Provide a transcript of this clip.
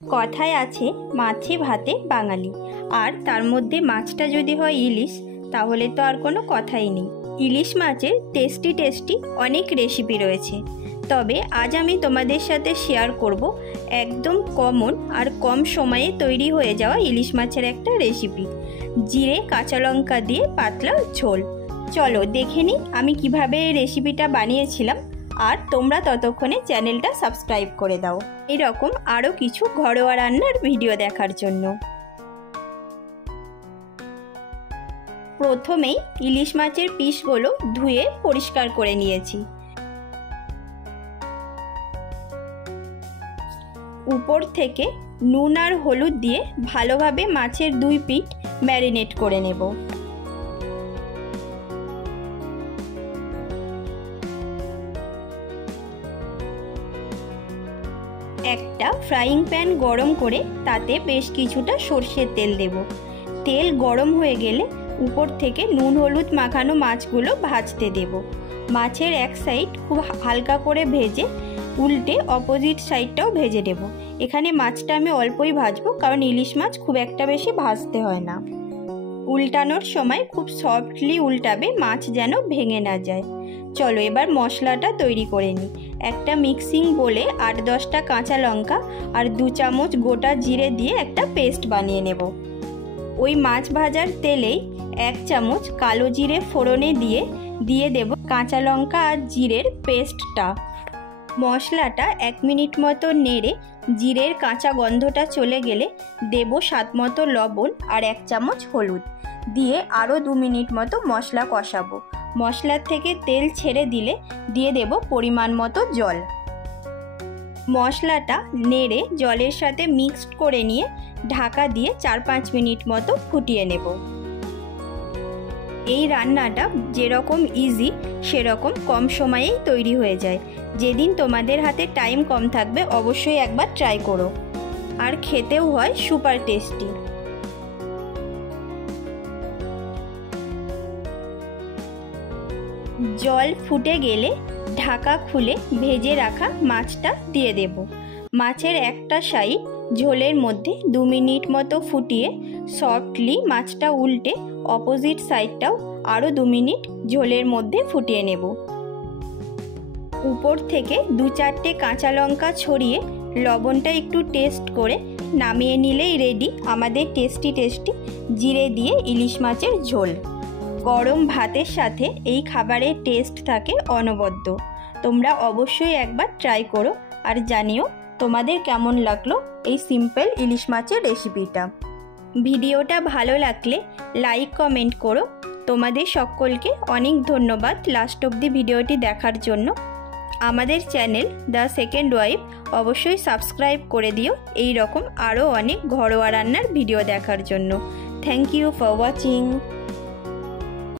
কথায় আছে মাছে ভাতে বাঙালি, আর তার মধ্যে মাছটা যদি হয় ইলিশ, তাহলে তো আর কোনো কথাই নেই। ইলিশ মাছের টেস্টি অনেক রেসিপি রয়েছে, তবে আজ আমি তোমাদের সাথে শেয়ার করব একদম কমন আর কম সময়ে তৈরি হয়ে যাওয়া ইলিশ মাছের একটা রেসিপি, জিরে কাঁচা লঙ্কা দিয়ে পাতলা ঝোল। চলো দেখে নিই আমি কিভাবে এই রেসিপিটা বানিয়েছিলাম, আর তোমরা ততক্ষণে চ্যানেলটা সাবস্ক্রাইব করে দাও এরকম আরও কিছু ঘরোয়া রান্নার ভিডিও দেখার জন্য। প্রথমেই ইলিশ মাছের পিসগুলো ধুয়ে পরিষ্কার করে নিয়েছি। উপর থেকে নুন আর হলুদ দিয়ে ভালোভাবে মাছের দুই পিঠ ম্যারিনেট করে নেব। একটা ফ্রাইং প্যান গরম করে তাতে বেশ কিছুটা সর্ষের তেল দেব। তেল গরম হয়ে গেলে উপর থেকে নুন হলুদ মাখানো মাছগুলো ভাজতে দেব। মাছের এক সাইড খুব হালকা করে ভেজে উল্টে অপোজিট সাইডটাও ভেজে দেব। এখানে মাছটা আমি অল্পই ভাজবো, কারণ ইলিশ মাছ খুব একটা বেশি ভাজতে হয় না। উল্টানোর সময় খুব সফটলি উল্টাবে, মাছ যেন ভেঙে না যায়। চলো এবার মশলাটা তৈরি করে নিই। একটা মিক্সিং বোলে 8-10টা কাঁচা লঙ্কা আর 2 চামচ গোটা জিরে দিয়ে একটা পেস্ট বানিয়ে নেব। ওই মাছ ভাজার তেলেই 1 চামচ কালো জিরে ফোড়নে দিয়ে দেব কাঁচা লঙ্কা আর জিরের পেস্টটা। মশলাটা 1 মিনিট মতো নেড়ে জিরের কাঁচা গন্ধটা চলে গেলে দেব স্বাদ মতো লবণ আর 1 চামচ হলুদ দিয়ে আরও 2 মিনিট মতো মশলা কষাবো। মশলার থেকে তেল ছেড়ে দিলে দিয়ে দেব পরিমাণ মতো জল। মশলাটা নেড়ে জলের সাথে মিক্সড করে নিয়ে ঢাকা দিয়ে 4-5 মিনিট মতো ফুটিয়ে নেব। এই রান্নাটা যেরকম ইজি সেরকম কম সময়েই তৈরি হয়ে যায়। যেদিন তোমাদের হাতে টাইম কম থাকবে অবশ্যই একবার ট্রাই করো, আর খেতেও হয় সুপার টেস্টি। জল ফুটে গেলে ঢাকা খুলে ভেজে রাখা মাছটা দিয়ে দেব। মাছের একটা সাইড ঝোলের মধ্যে 2 মিনিট মতো ফুটিয়ে সফটলি মাছটা উল্টে অপোজিট সাইডটাও আরও 2 মিনিট ঝোলের মধ্যে ফুটিয়ে নেব। উপর থেকে 2-4টে কাঁচা লঙ্কা ছড়িয়ে লবণটা একটু টেস্ট করে নামিয়ে নিলেই রেডি আমাদের টেস্টি জিরে দিয়ে ইলিশ মাছের ঝোল। গরম ভাতের সাথে এই খাবারের টেস্ট থাকে অনবদ্য। তোমরা অবশ্যই একবার ট্রাই করো আর জানিও তোমাদের কেমন লাগলো এই সিম্পল ইলিশ মাছের রেসিপিটা। ভিডিওটা ভালো লাগলে লাইক কমেন্ট করো। তোমাদের সকলকে অনেক ধন্যবাদ লাস্ট অবধি ভিডিওটি দেখার জন্য। আমাদের চ্যানেল দ্য সেকেন্ড ওয়াইফ অবশ্যই সাবস্ক্রাইব করে দিও এই রকম আরও অনেক ঘরোয়া রান্নার ভিডিও দেখার জন্য। Thank you for watching.